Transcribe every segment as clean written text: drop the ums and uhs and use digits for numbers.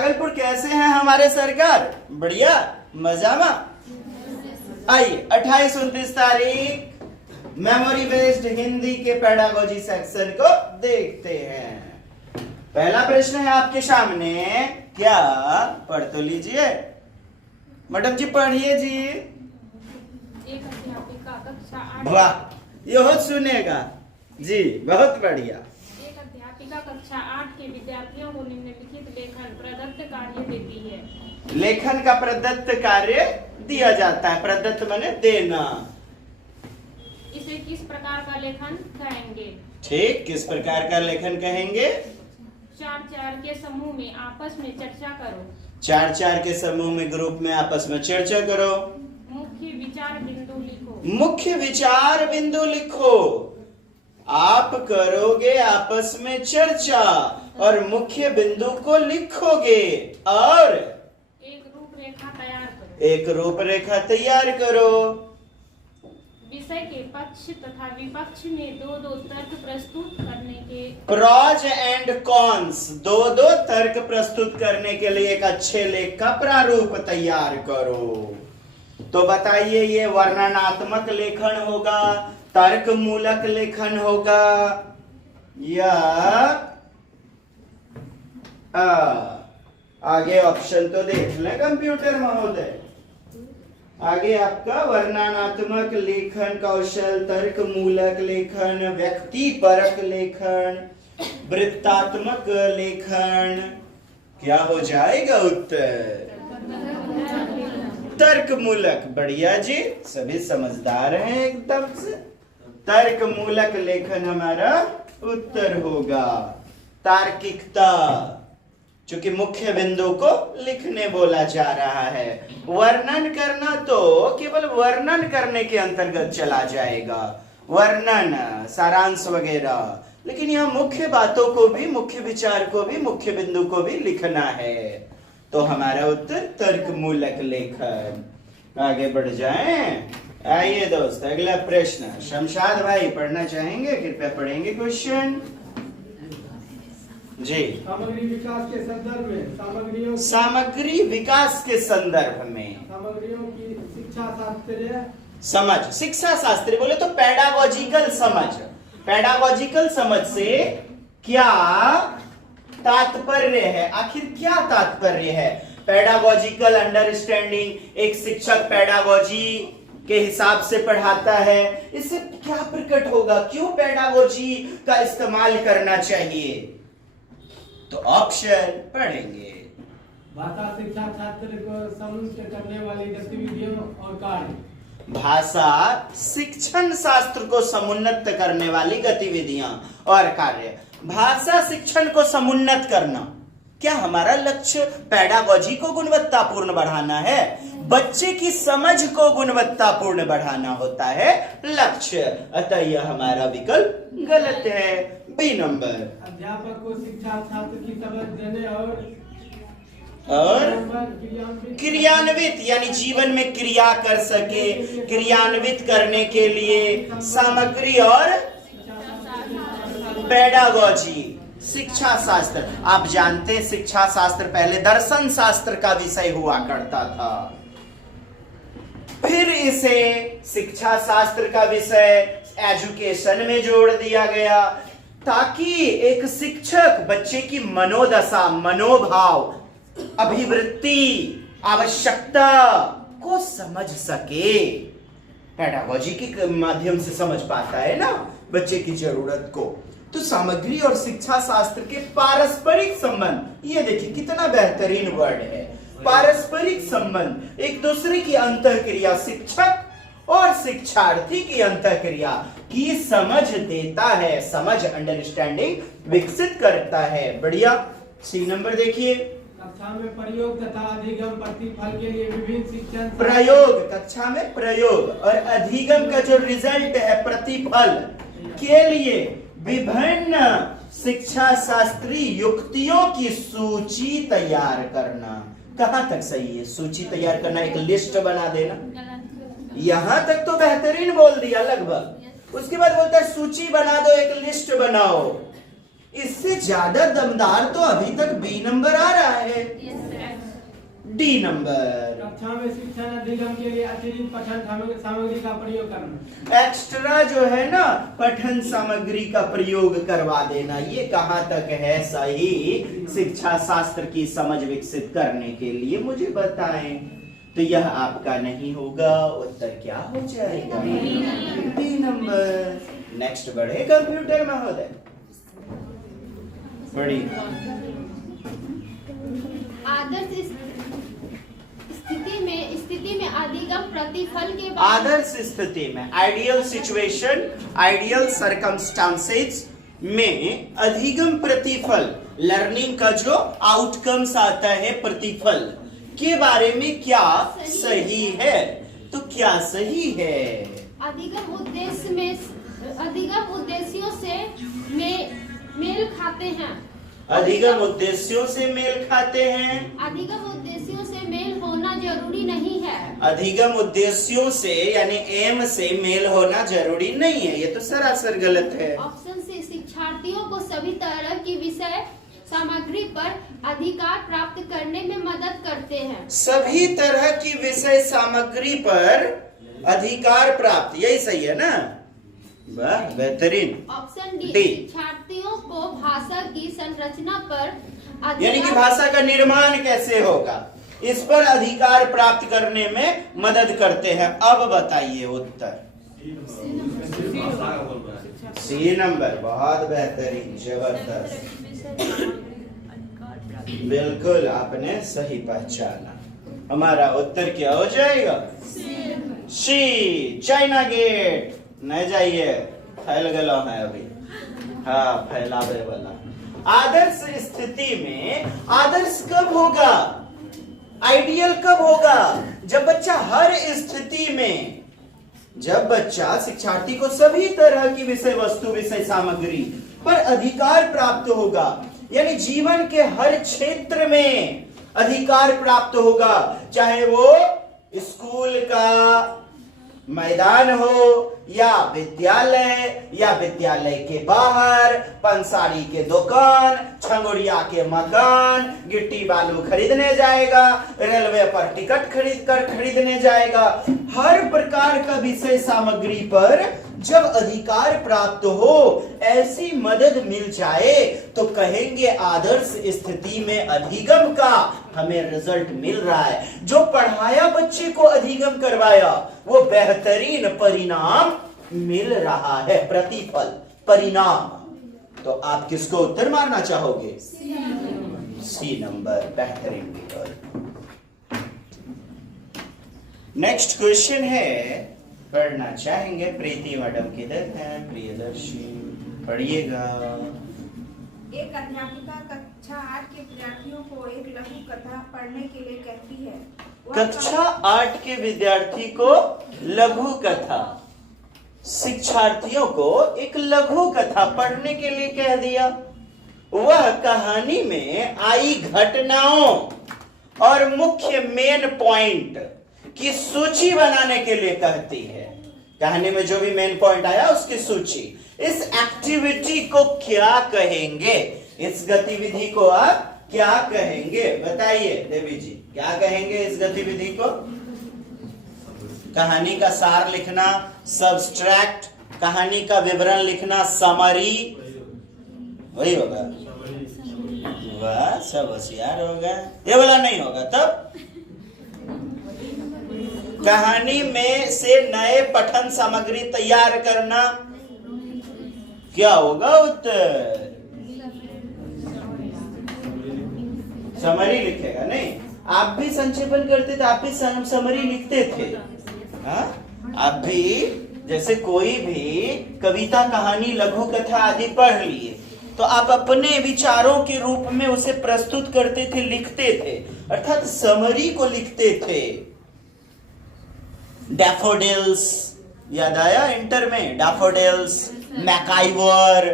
भागलपुर कैसे हैं हमारे सरकार? बढ़िया, मजा में। आइए 28-29 तारीख मेमोरी बेस्ड हिंदी के पेडागोजी सेक्शन को देखते हैं। पहला प्रश्न है आपके सामने, क्या पढ़ तो लीजिए मैडम जी, पढ़िए जी। एक अध्यापिका कक्षा 8। वाह, यह सुनेगा जी, बहुत बढ़िया। एक अध्यापिका कक्षा 8 के विद्यार्थियों को निम्नलिखित लेखन प्रदत्त कार्य देती है। लेखन का प्रदत्त कार्य दिया जाता है। प्रदत्त माने देना। इसे किस प्रकार का लेखन कहेंगे? ठीक, किस प्रकार का लेखन कहेंगे? 4-4 के समूह में आपस में चर्चा करो। 4-4 के समूह में, ग्रुप में आपस में चर्चा करो। मुख्य विचार बिंदु लिखो। मुख्य विचार बिंदु लिखो। आप करोगे आपस में चर्चा और मुख्य बिंदु को लिखोगे और एक रूपरेखा तैयार करो। एक रूपरेखा तैयार करो। विषय के पक्ष तथा विपक्ष में दो तर्क प्रस्तुत करने के प्रॉज एंड कॉन्स, दो तर्क प्रस्तुत करने के लिए एक अच्छे लेख का प्रारूप तैयार करो। तो बताइए, ये वर्णनात्मक लेखन होगा, तर्क मूलक लेखन होगा या आगे ऑप्शन तो देख ले कंप्यूटर महोदय। आगे आपका वर्णनात्मक लेखन कौशल, तर्क मूलक लेखन, व्यक्ति परक लेखन, वृत्तात्मक लेखन, क्या हो जाएगा उत्तर? तर्क मूलक। बढ़िया जी, सभी समझदार हैं एकदम से। तर्क मूलक लेखन हमारा उत्तर होगा। तार्किकता, क्योंकि मुख्य बिंदु को लिखने बोला जा रहा है। वर्णन करना तो केवल वर्णन करने के अंतर्गत चला जाएगा, वर्णन, सारांश वगैरह, लेकिन यह मुख्य बातों को भी, मुख्य विचार को भी, मुख्य बिंदु को भी लिखना है। तो हमारा उत्तर तर्क मूलक लेखन। आगे बढ़ जाएं। आइए दोस्त, अगला प्रश्न। शमशाद भाई पढ़ना चाहेंगे? कृपया पढ़ेंगे क्वेश्चन जी। सामग्री विकास के संदर्भ में सामग्री विकास के संदर्भ में सामग्रियों की शिक्षा शास्त्रीय समझ। शिक्षा शास्त्री बोले तो पेडागोजिकल समझ। पेडागोजिकल समझ से क्या तात्पर्य है? आखिर क्या तात्पर्य है? पेडागोजिकल अंडरस्टैंडिंग, एक शिक्षक पेडागोजी के हिसाब से पढ़ाता है, इससे क्या प्रकट होगा? क्यों पेडागोजी का इस्तेमाल करना चाहिए? तो ऑप्शन पढ़ेंगे। भाषा शिक्षा छात्र को समुन्नत करने वाली गतिविधियों और कार्य। भाषा शिक्षण शास्त्र को समुन्नत करने वाली गतिविधियां और कार्य। भाषा शिक्षण को समुन्नत करना, क्या हमारा लक्ष्य पेडागोजी को गुणवत्तापूर्ण बढ़ाना है? बच्चे की समझ को गुणवत्तापूर्ण बढ़ाना होता है लक्ष्य। अतः यह हमारा विकल्प गलत है, बी नंबर। अध्यापक को शिक्षा छात्र की समझ देने और क्रियान्वित, यानी जीवन में क्रिया कर सके, क्रियान्वित करने के लिए सामग्री और पेडागोजी, शिक्षा शास्त्र। आप जानते हैं शिक्षा शास्त्र पहले दर्शन शास्त्र का विषय हुआ करता था, फिर इसे शिक्षा शास्त्र का विषय एजुकेशन में जोड़ दिया गया, ताकि एक शिक्षक बच्चे की मनोदशा, मनोभाव, अभिवृत्ति, आवश्यकता को समझ सके। पेडागोजी के माध्यम से समझ पाता है ना बच्चे की जरूरत को। तो सामग्री और शिक्षा शास्त्र के पारस्परिक संबंध, ये देखिए कितना बेहतरीन वर्ड है, पारस्परिक संबंध, एक दूसरे की अंतःक्रिया, शिक्षक और शिक्षार्थी की अंतःक्रिया की समझ देता है, समझ, अंडरस्टैंडिंग विकसित करता है। बढ़िया। सी नंबर देखिए। कक्षा में प्रयोग तथा अधिगम प्रतिफल के लिए विभिन्न शिक्षण प्रयोग, कक्षा में प्रयोग और अधिगम का जो रिजल्ट है, प्रतिफल के लिए विभिन्न शिक्षा शास्त्री युक्तियों की सूची तैयार करना। कहां तक सही है? सूची तैयार करना, एक लिस्ट बना देना। यहां तक तो बेहतरीन बोल दिया लगभग। उसके बाद बोलता है सूची बना दो, एक लिस्ट बनाओ। इससे ज्यादा दमदार तो अभी तक बी नंबर आ रहा है। डी नंबर, कक्षा में शिक्षण अधिगम के लिए अतिरिक्त पठन सामग्री का प्रयोग करना। एक्स्ट्रा जो है ना पठन सामग्री का प्रयोग करवा देना, ये कहां तक है सही शिक्षा शास्त्र की समझ विकसित करने के लिए मुझे बताएं। तो यह आपका नहीं होगा, उत्तर क्या हो जाएगा? B number. नेक्स्ट बढ़े कंप्यूटर महोदय, बढ़िए। आदर्श स्थिति में अधिगम प्रतिफल के बाद आदर्श स्थिति में, आइडियल सिचुएशन, आइडियल सर्कमस्टांसेस में अधिगम प्रतिफल, लर्निंग का जो आउटकम्स आता है प्रतिफल के बारे में क्या सही है? तो क्या सही है? अधिगम उद्देश्यों से मेल खाते हैं। अधिगम उद्देश्यों से मेल खाते हैं। अधिगम उद्देश्यों से मेल होना जरूरी नहीं है। अधिगम उद्देश्यों से यानी एम से मेल होना जरूरी नहीं है, ये तो सरासर गलत है। ऑप्शन से शिक्षार्थियों को सभी तरह की विषय सामग्री पर अधिकार प्राप्त करने में मदद करते हैं। सभी तरह की विषय सामग्री पर अधिकार प्राप्त, यही सही है ना? वाह, बेहतरीन। Option D, D. शिक्षार्थियों को भाषा की संरचना पर यानी कि भाषा का निर्माण कैसे होगा, इस पर अधिकार प्राप्त करने में मदद करते हैं। अब बताइए उत्तर। सी नंबर, बहुत बेहतरीन, जबरदस्त, बिल्कुल आपने सही पहचाना। हमारा उत्तर क्या हो जाएगा? सी, चाइना गेट। नहीं जाइए, फैल गया है अभी, हाँ फैलावे वाला। आदर्श स्थिति में आदर्श कब होगा, आइडियल कब होगा? जब बच्चा हर स्थिति में, जब बच्चा शिक्षार्थी को सभी तरह की विषय वस्तु विषय सामग्री पर अधिकार प्राप्त होगा, यानी जीवन के हर क्षेत्र में अधिकार प्राप्त होगा, चाहे वो स्कूल का मैदान हो या विद्यालय के बाहर, पंसारी के दुकान, छंगुड़िया के मकान, गिट्टी बालू खरीदने जाएगा, रेलवे पर टिकट खरीदने जाएगा, हर प्रकार का विषय सामग्री पर जब अधिकार प्राप्त हो, ऐसी मदद मिल जाए तो कहेंगे आदर्श स्थिति में अधिगम का हमें रिजल्ट मिल रहा है। जो पढ़ाया बच्चे को अधिगम करवाया वो बेहतरीन परिणाम मिल रहा है, प्रतिफल, परिणाम। तो आप किसको उत्तर मारना चाहोगे? सी नंबर, बेहतरीन विकल्प। नेक्स्ट क्वेश्चन है, पढ़ना चाहेंगे प्रीति मैडम किधर है? प्रियदर्शी, पढ़िएगा। एक अध्यापिका कक्षा 8 के विद्यार्थियों को एक लघु कथा पढ़ने के लिए कहती है। कक्षा 8 के विद्यार्थी को लघु कथा, शिक्षार्थियों को एक लघु कथा पढ़ने के लिए कह दिया। वह कहानी में आई घटनाओं और मुख्य मेन पॉइंट की सूची बनाने के लिए कहती है। कहानी में जो भी मेन पॉइंट आया उसकी सूची। इस एक्टिविटी को क्या कहेंगे? इस गतिविधि को आप क्या कहेंगे? बताइए देवी जी, क्या कहेंगे इस गतिविधि को? कहानी का सार लिखना, सब्सट्रैक्ट, कहानी का विवरण लिखना, समरी, वही होगा। वाह, सब होशियार हो गए। ये वाला नहीं होगा तब? कहानी में से नए पठन सामग्री तैयार करना, क्या होगा उत्तर? समरी लिखेगा। नहीं, आप भी संक्षेपण करते थे, आप भी समरी लिखते थे। हाँ, आप भी जैसे कोई भी कविता, कहानी, लघु कथा आदि पढ़ लिए तो आप अपने विचारों के रूप में उसे प्रस्तुत करते थे, लिखते थे, अर्थात समरी को लिखते थे। डैफोडिल्स याद आया इंटर में? डैफोडिल्स, मैकाइवर,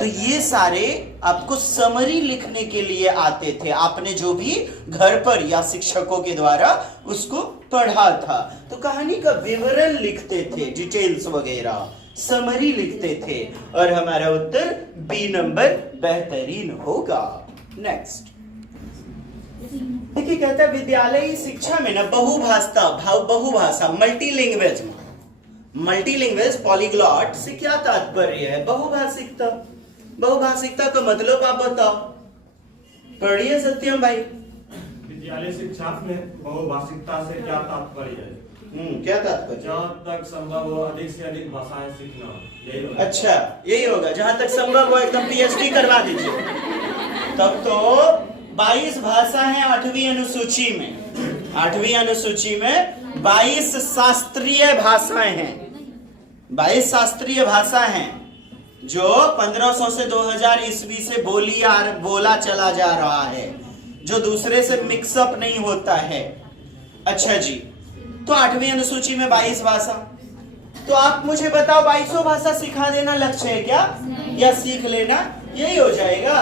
तो ये सारे आपको समरी लिखने के लिए आते थे, आपने जो भी घर पर या शिक्षकों के द्वारा उसको पढ़ा था। तो कहानी का विवरण लिखते थे, डिटेल्स वगैरह समरी लिखते थे, और हमारा उत्तर बी नंबर बेहतरीन होगा। नेक्स्ट देखिए, कहता है विद्यालयी शिक्षा में ना बहुभाषा मल्टीलिंग्वेज पॉलीग्लॉट से क्या तात्पर्य है? बहुभाषिकता। बहुभाषिकता का मतलब आप बताओ, पढ़िए सत्यम भाई। विद्यालय शिक्षा में बहुभाषिकता से क्या तात्पर्य है? क्या तात्पर्य? जहाँ तक संभव हो अधिक से अधिक भाषाएं सीखना, यही होगा। अच्छा, यही होगा, जहां तक संभव हो एकदम पीएचडी करवा दीजिए। तब तो 22 भाषा है 8वीं अनुसूची में। 8वीं अनुसूची में 22 शास्त्रीय भाषाएं हैं। 22 शास्त्रीय भाषा हैं जो 1500 से 2000 ईस्वी से बोला चला जा रहा है, जो दूसरे से मिक्सअप नहीं होता है। अच्छा जी, तो 8वीं अनुसूची में 22 भाषा। तो आप मुझे बताओ, 22 भाषा सिखा देना लक्ष्य है क्या, या सीख लेना, यही हो जाएगा?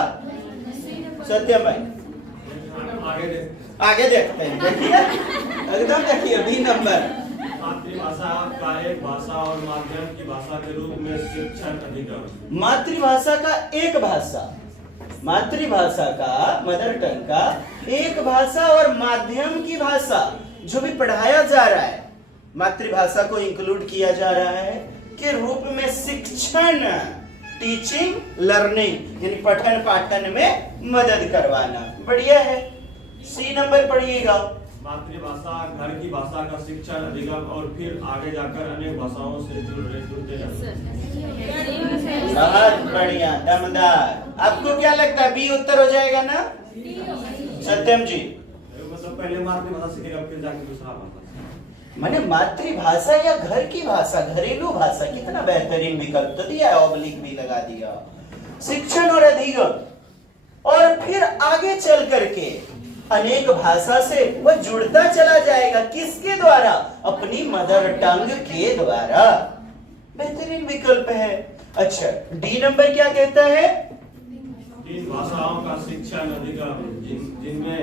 सत्यम भाई आगे देखते हैं। देखिए एकदम, देखिए बी नंबर। मातृभाषा का एक भाषा और माध्यम की भाषा के रूप में शिक्षण अधिगम। मातृभाषा का एक भाषा, मातृभाषा का मदर टंग का एक भाषा और माध्यम की भाषा जो भी पढ़ाया जा रहा है, मातृभाषा को इंक्लूड किया जा रहा है के रूप में शिक्षण, टीचिंग लर्निंग, यानी पठन पाठन में मदद करवाना। बढ़िया है। सी नंबर पढ़िएगा। मातृभाषा घर की भाषा का शिक्षण अधिगम और फिर आगे जाकर अनेक भाषाओं से जुड़ते जाते। बहुत बढ़िया, दमदार। आपको क्या लगता है, बी उत्तर हो जाएगा ना सत्यम जी? मतलब पहले मातृभाषा सीखेगा फिर जाके दूसरा भाषा। माने मातृभाषा या घर की भाषा, घरेलू भाषा, कितना बेहतरीन विकल्प तो दिया है, ऑब्लिक भी लगा दिया। शिक्षण और अधिगम, और फिर आगे चल करके अनेक भाषा से वह जुड़ता चला जाएगा। किसके द्वारा? अपनी मदर टंग के द्वारा। बेहतरीन विकल्प है। अच्छा, डी नंबर क्या कहता है? 3 भाषाओं का शिक्षण अधिगम, जिनमें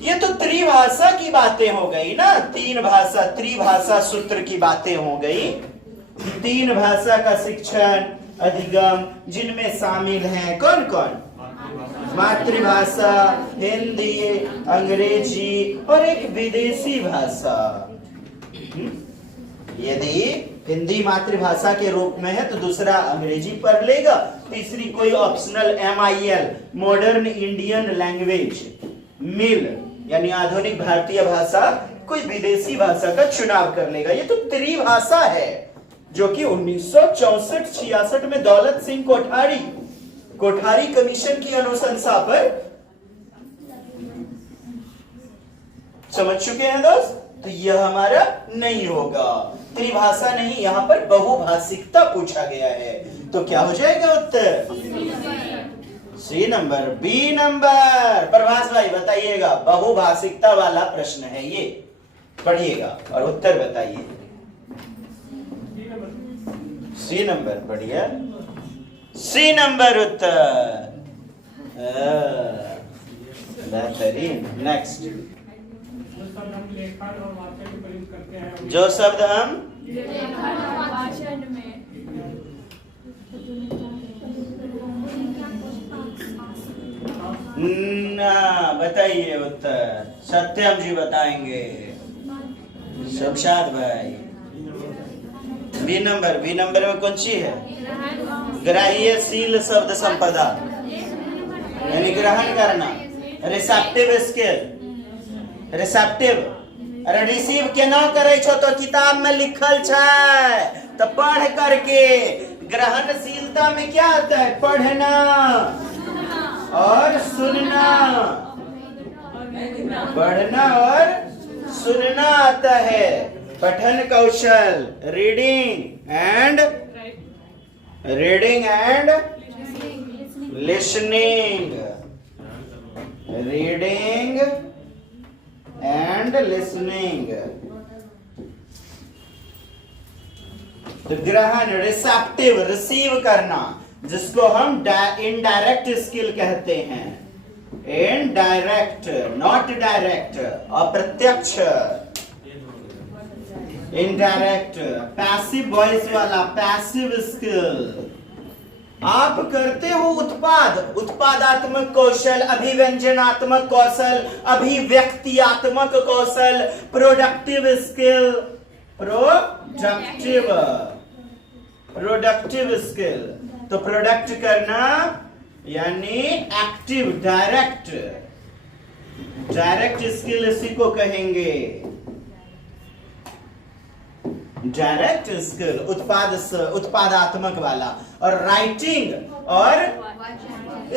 ये तो त्रिभाषा की बातें हो गई ना, 3 भाषा, त्रिभाषा सूत्र की बातें हो गई। 3 भाषा का शिक्षण अधिगम, जिनमें शामिल हैं कौन कौन? मातृभाषा, हिंदी, अंग्रेजी और एक विदेशी भाषा। यदि हिंदी मातृभाषा के रूप में है तो दूसरा अंग्रेजी पढ़ लेगा, तीसरी कोई optional MIL, modern Indian language, मिल यानी आधुनिक भारतीय भाषा, कोई विदेशी भाषा का चुनाव कर लेगा। ये तो त्रिभाषा है, जो कि 1964-66 में दौलत सिंह कोठारी कमीशन की अनुशंसा पर समझ चुके हैं दोस्त। तो यह हमारा नहीं होगा, त्रिभाषा नहीं, यहां पर बहुभाषिकता पूछा गया है। तो क्या हो जाएगा उत्तर? C number. B number Prabhas भाई बताइएगा, बहुभाषिकता वाला प्रश्न है ये, पढ़िएगा और उत्तर बताइए। सी नंबर, बढ़िया, सी नंबर उत्तर, बेहतरीन। नेक्स्ट, जो शब्द हम भाषण में ना, बताइए उत्तर। सत्यम जी बताएंगे। शमशाद भाई। B number. बी नंबर में कौन सी है? ग्राह्यशील शब्द संपदा, यानी ग्रहण करना, रिसेप्टिव स्किल, रिसेप्टिव। अरे रिसीव केना करे छो तो किताब में लिखल छै, तो पढ़ करके। ग्रहणशीलता में क्या आता है? पढ़ना और सुनना, पढ़ना और सुनना आता है। पठन कौशल, reading and listening, reading and listening. तो ग्रहण, रिसेप्टिव, रिसीव करना, जिसको हम इनडायरेक्ट स्किल कहते हैं। इनडायरेक्ट, नॉट डायरेक्ट, अप्रत्यक्ष। इनडायरेक्ट, पैसिव वॉइस वाला, पैसिव स्किल। आप करते हो उत्पादात्मक कौशल, अभिव्यंजनात्मक कौशल, अभिव्यक्तियात्मक कौशल, प्रोडक्टिव स्किल, प्रोडक्टिव स्किल। तो प्रोडक्ट करना यानी एक्टिव, डायरेक्ट स्किल इसी को कहेंगे। डायरेक्ट स्किल उत्पादात्मक वाला। और राइटिंग और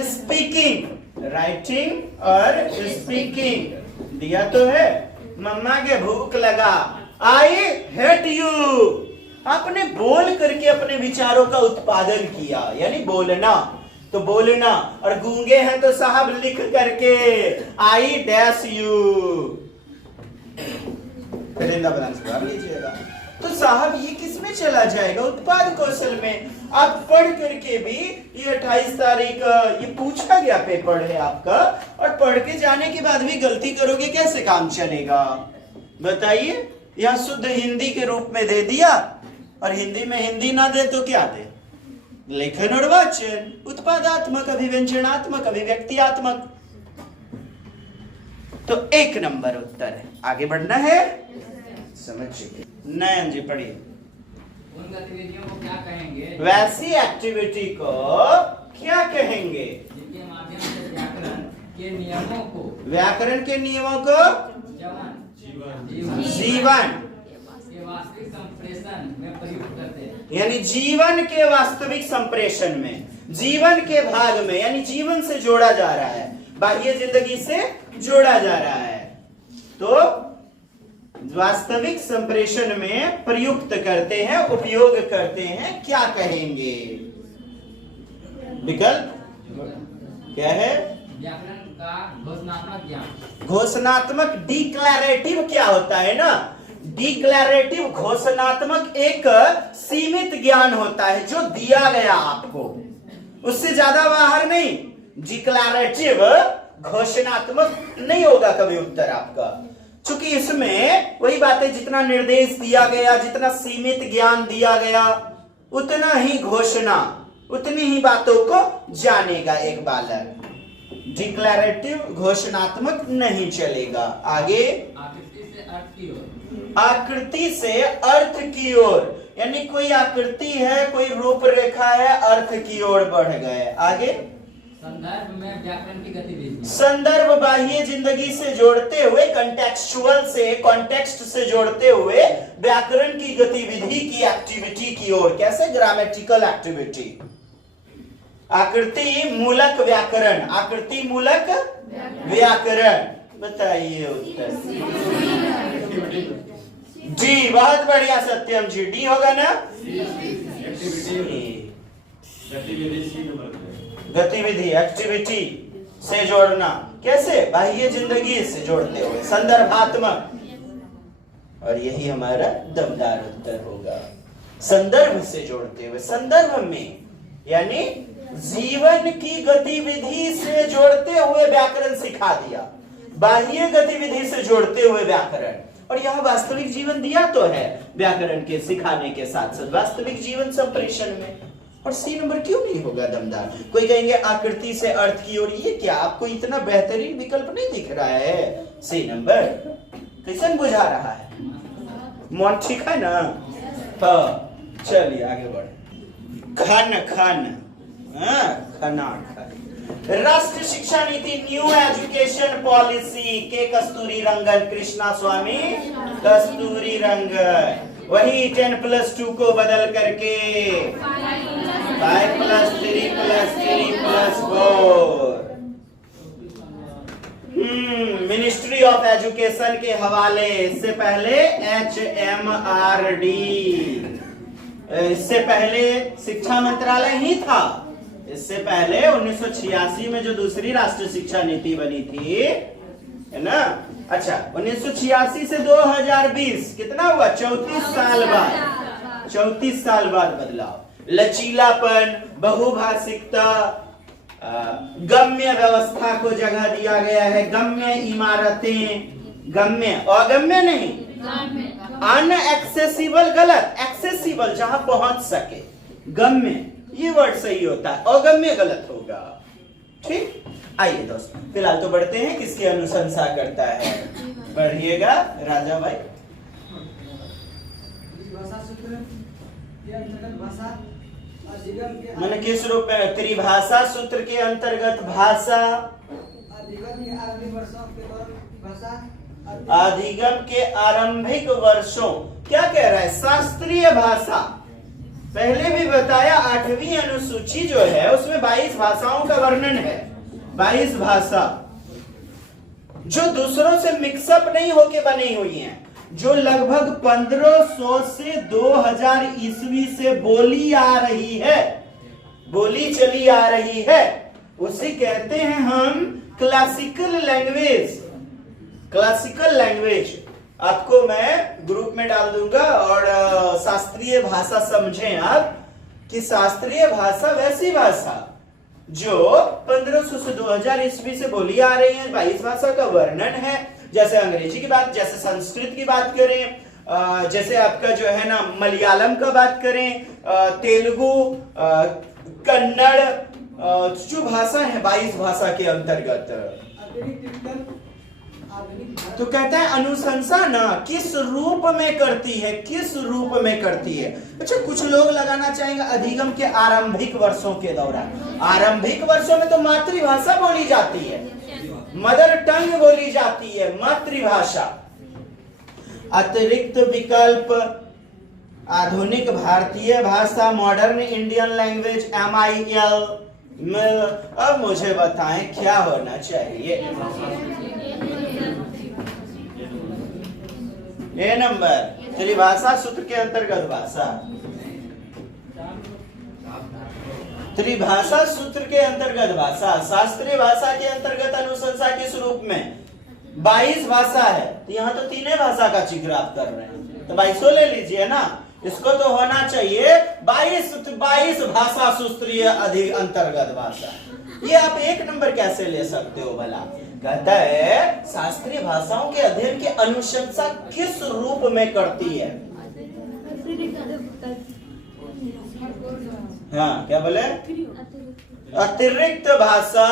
स्पीकिंग, राइटिंग और स्पीकिंग दिया तो है। मम्मा के भूख लगा, आई हेट यू। आपने बोल करके अपने विचारों का उत्पादन किया, यानी बोलना। तो बोलना। और गूंगे हैं तो साहब लिख करके, आई डैश यू। परिंदा बनाना सुधार लीजिएगा। तो साहब ये किस में चला जाएगा? उत्पाद कौशल में। आप पढ़ करके भी, ये 28 तारीख ये पूछा गया पेपर है आपका, और पढ़ के जाने के बाद भी गलती करोगे, कैसे काम चलेगा बताइए? यहां शुद्ध हिंदी के रूप में दे दिया, और हिंदी में हिंदी ना दे तो क्या दे? लेखन और वाचन, उत्पादात्मक, अभिव्यंजनात्मक, अभिव्यक्तियात्मक। तो 1 नंबर उत्तर है। आगे बढ़ना है, समझिए। नयन जी पढ़िए। उन गतिविधियों को क्या कहेंगे? वैसी एक्टिविटी को क्या कहेंगे? जिनके माध्यम से व्याकरण के नियमों को जीवन के वास्तविक संप्रेषण में प्रयुक्त करते हैं। यानी जीवन के वास्तविक संप्रेषण में, जीवन के भाग में, यानी जीवन से जोड़ा जा रहा है, बाह्य जिंदगी से जोड़ा जा रहा है। तो वास्तविक संप्रेषण में प्रयुक्त करते हैं, उपयोग करते हैं, क्या कहेंगे? विकल्प क्या है? व्याकरण का घोषणात्मक ज्ञान। घोषणात्मक, डिक्लैरेटिव क्या होता है ना? डिक्लैरेटिव, घोषणात्मक एक सीमित ज्ञान होता है जो दिया गया आपको, उससे ज्यादा बाहर नहीं। डिक्लैरेटिव, घोषणात्मक नहीं होगा कभी उत्तर आपका, क्योंकि इसमें वही बात है, जितना निर्देश दिया गया, जितना सीमित ज्ञान दिया गया, उतना ही घोषणा, उतनी ही बातों को जानेगा एक बालक। डिक्लैरेटिव, घोषणात्मक नहीं चलेगा। आगे, आकृति से अर्थ की ओर। आकृति से अर्थ की ओर, यानी कोई आकृति है, कोई रूपरेखा है, अर्थ की ओर बढ़ गए। आगे, संदर्भ में व्याकरण की गतिविधि। संदर्भ, बाह्य जिंदगी से जोड़ते हुए, कंटेक्चुअल से, कॉन्टेक्स्ट से जोड़ते हुए व्याकरण की गतिविधि की, एक्टिविटी की ओर। कैसे? Grammatical activity. आकृति मूलक व्याकरण, आकृति मूलक व्याकरण। बताइए उत्तर। डी, बहुत बढ़िया सत्यम जी, डी होगा ना? गतिविधि, एक्टिविटी से जोड़ना। कैसे? बाह्य जिंदगी से जोड़ते हुए, संदर्भात्मक। और यही हमारा दमदार उत्तर होगा, संदर्भ से जोड़ते हुए। संदर्भ में यानी जीवन की गतिविधि से जोड़ते हुए व्याकरण सिखा दिया, बाह्य गतिविधि से जोड़ते हुए व्याकरण। और यहाँ वास्तविक जीवन दिया तो है व्याकरण के सिखाने के साथ साथ, वास्तविक जीवन संप्रेषण में। और सी नंबर क्यों नहीं होगा दमदार? कोई कहेंगे आकृति से अर्थ की ओर, ये क्या आपको इतना बेहतरीन विकल्प नहीं दिख रहा है? सी नंबर कैसन बुझा रहा है? मन ठीक है ना? हाँ, चलिए आगे बढ़े। खन राष्ट्रीय शिक्षा नीति, न्यू एजुकेशन पॉलिसी के कस्तूरी रंगन, कृष्णा स्वामी कस्तूरी रंगन। वही 10+2 को बदल करके 5+3+3+4। मिनिस्ट्री ऑफ एजुकेशन के हवाले। इससे पहले HMRD, इससे पहले शिक्षा मंत्रालय ही था। इससे पहले 1986 में जो दूसरी राष्ट्रीय शिक्षा नीति बनी थी, है ना? अच्छा, 1986 से 2020 कितना हुआ? 34 साल बाद। 34 साल बाद बदलाव। लचीलापन, बहुभाषिकता, गम्य व्यवस्था को जगह दिया गया है। गम्य इमारतें, गम्य, अगम्य नहीं, अनएक्सेसिबल गलत, एक्सेसिबल जहां पहुंच सके, गम्य ये वर्ड सही होता है, अगम्य गलत होगा। ठीक, आइए दोस्त फिलहाल तो बढ़ते हैं, किसकी अनुशंसा करता है, बढ़िएगा राजा भाई। मैंने किस रूप में, त्रिभाषा सूत्र के अंतर्गत भाषा, अधिगम के आरंभिक वर्षों, क्या कह रहा है, शास्त्रीय भाषा। पहले भी बताया 8वीं अनुसूची जो है उसमें 22 भाषाओं का वर्णन है। 22 भाषा जो दूसरों से मिक्सअप नहीं होके बनी हुई हैं, जो लगभग 1500 से 2000 ईस्वी से बोली आ रही है, बोली चली आ रही है, उसे कहते हैं हम क्लासिकल लैंग्वेज। क्लासिकल लैंग्वेज आपको मैं ग्रुप में डाल दूंगा, और शास्त्रीय भाषा समझें आप कि शास्त्रीय भाषा वैसी भाषा जो 1500 से 2000 ईस्वी से बोली आ रही है, 22 भाषा का वर्णन है। जैसे अंग्रेजी की बात, जैसे संस्कृत की बात करें, जैसे आपका जो है ना मलयालम का बात करें, तेलुगु, कन्नड़, जो भाषा है 22 भाषा के अंतर्गत। तो कहता है अनुशंसा ना किस रूप में करती है, किस रूप में करती है। अच्छा, कुछ लोग लगाना चाहेंगे अधिगम के आरंभिक वर्षों के दौरान। आरंभिक वर्षों में तो मातृभाषा बोली जाती है, मदर टंग बोली जाती है, मातृभाषा। अतिरिक्त विकल्प आधुनिक भारतीय भाषा, मॉडर्न इंडियन लैंग्वेज, MIL। अब मुझे बताएं क्या होना चाहिए। ए नंबर, त्रिभाषा सूत्र के अंतर्गत भाषा, त्रिभाषा सूत्र के अंतर्गत भाषा, शास्त्रीय भाषा के अंतर्गत अनुशंसा किस रूप में, 22 भाषा है, तो यहाँ तो 3 भाषा का जिक्र आप कर रहे हैं, तो 22 ले लीजिए ना, इसको तो होना चाहिए 22 भाषा शास्त्रीय अंतर्गत भाषा। ये आप 1 नंबर कैसे ले सकते हो भला। कहता है शास्त्रीय भाषाओं के अध्ययन की अनुशंसा किस रूप में करती है। हाँ, क्या बोले, अतिरिक्त भाषा,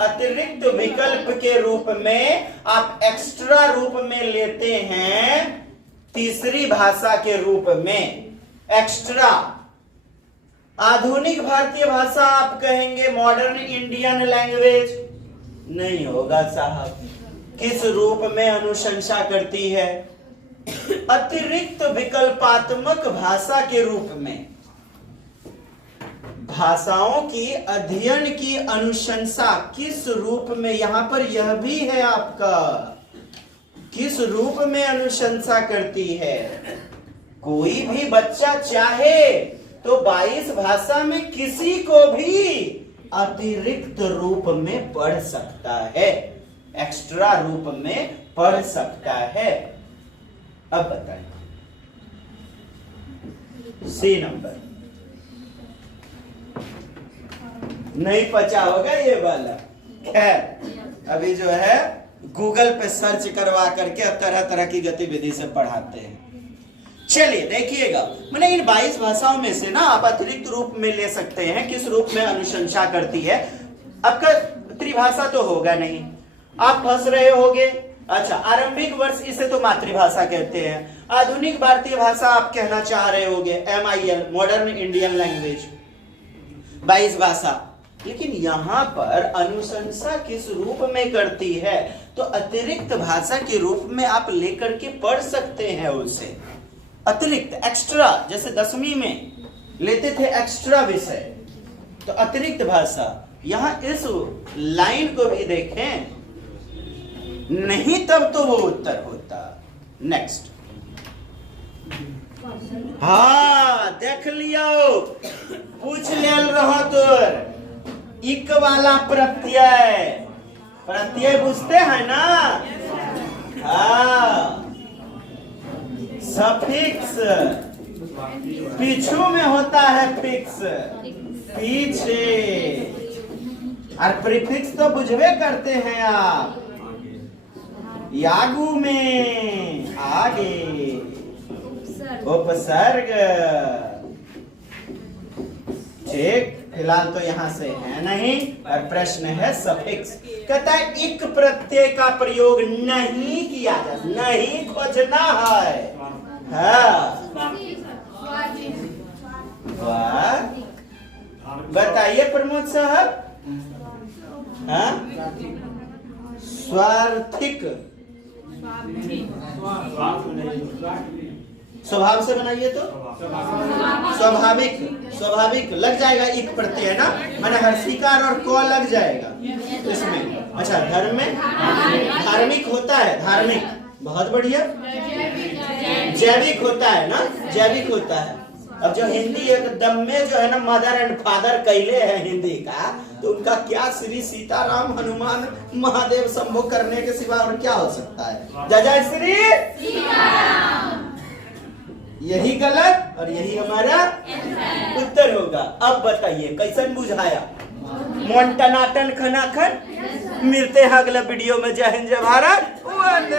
अतिरिक्त विकल्प के रूप में आप एक्स्ट्रा रूप में लेते हैं, तीसरी भाषा के रूप में एक्स्ट्रा। आधुनिक भारतीय भाषा आप कहेंगे मॉडर्न इंडियन लैंग्वेज, नहीं होगा साहब। किस रूप में अनुशंसा करती है, अतिरिक्त विकल्पात्मक भाषा के रूप में। भाषाओं की अध्ययन की अनुशंसा किस रूप में, यहां पर यह भी है आपका, किस रूप में अनुशंसा करती है। कोई भी बच्चा चाहे तो 22 भाषा में किसी को भी अतिरिक्त रूप में पढ़ सकता है, एक्स्ट्रा रूप में पढ़ सकता है। अब बताएं सी नंबर, नहीं पचा होगा ये वाला। खैर अभी जो है गूगल पे सर्च करवा करके तरह तरह की गतिविधि से पढ़ाते हैं। चलिए देखिएगा, मैंने इन 22 भाषाओं में से ना आप अतिरिक्त रूप में ले सकते हैं, किस रूप में अनुशंसा करती है। आपका त्रिभाषा तो होगा नहीं, आप फंस रहे होगे। अच्छा, आरंभिक वर्ष, इसे तो मातृभाषा कहते हैं। आधुनिक भारतीय भाषा आप कहना चाह रहे होगे, MIL, मॉडर्न इंडियन लैंग्वेज, 22 भाषा। लेकिन यहां पर अनुशंसा किस रूप में करती है, तो अतिरिक्त भाषा के रूप में आप लेकर के पढ़ सकते हैं उसे। अतिरिक्त, एक्स्ट्रा, जैसे 10वीं में लेते थे एक्स्ट्रा विषय, तो अतिरिक्त भाषा। यहां इस लाइन को भी देखें, नहीं तब तो वो उत्तर होता। नेक्स्ट, हाँ देख लियो, पूछ ले रहा तो इक वाला प्रत्यय, प्रत्यय बुझते हैं ना, हाँ, सफिक्स, पीछू में होता है फिक्स, पीछे। और प्रीफिक्स तो बुझवे करते हैं आप, यागू में आगे, उपसर्ग। ठीक, फिलहाल तो यहाँ से है नहीं। और प्रश्न है सफिक्स। कहता है इक प्रत्यय का प्रयोग नहीं किया जा, नहीं खोजना है। हाँ, वाह, बताइए प्रमोद साहब। हाँ, स्वार्थिक, स्वभाव से बनाइए तो स्वाभाविक, स्वाभाविक लग जाएगा एक प्रत्यय ना, माने हर्षिकार और क लग जाएगा इसमें। अच्छा, धर्म में धार्मिक होता है, धार्मिक, बहुत बढ़िया। जैविक होता है ना, जैविक होता है। अब जो हिंदी एकदम में जो है ना मदर एंड फादर कैले है हिंदी का, तो उनका क्या श्री सीताराम हनुमान महादेव शंभो करने के सिवा और क्या हो सकता है। जय जय श्री सीताराम। यही गलत और यही हमारा उत्तर होगा। अब बताइए कैसन बुझाया? मोन टनाटन खनाखन। मिलते हैं अगला वीडियो में। जय हिंद, जय भारत, वंदे